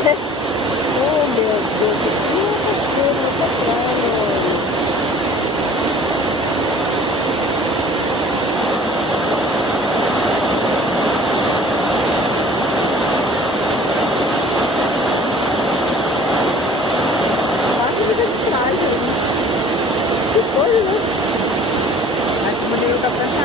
né? Oh, meu Deus, que loucura nessa praia, olha. Quase vida de praia, né? Que coisa, né? Mas como ele tá praticamente